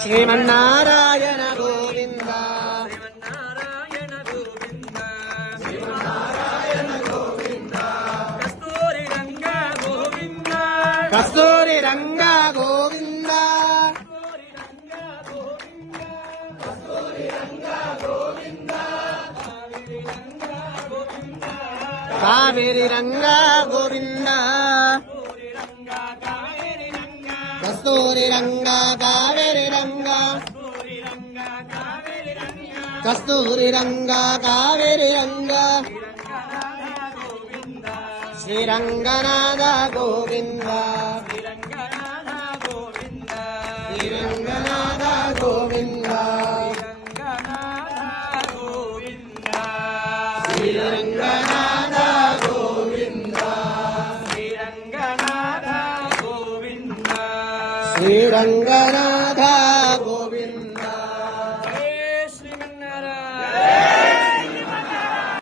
Srimannarayana Govinda Kasturi Ranga Govinda Kaveri Ranga Govinda Kasturi Ranga Kaveri Ranga Kasturi Ranga Kaveri Ranga Sriranganatha Govinda Sriranganatha Govinda Sriranganatha Govinda Sriranganatha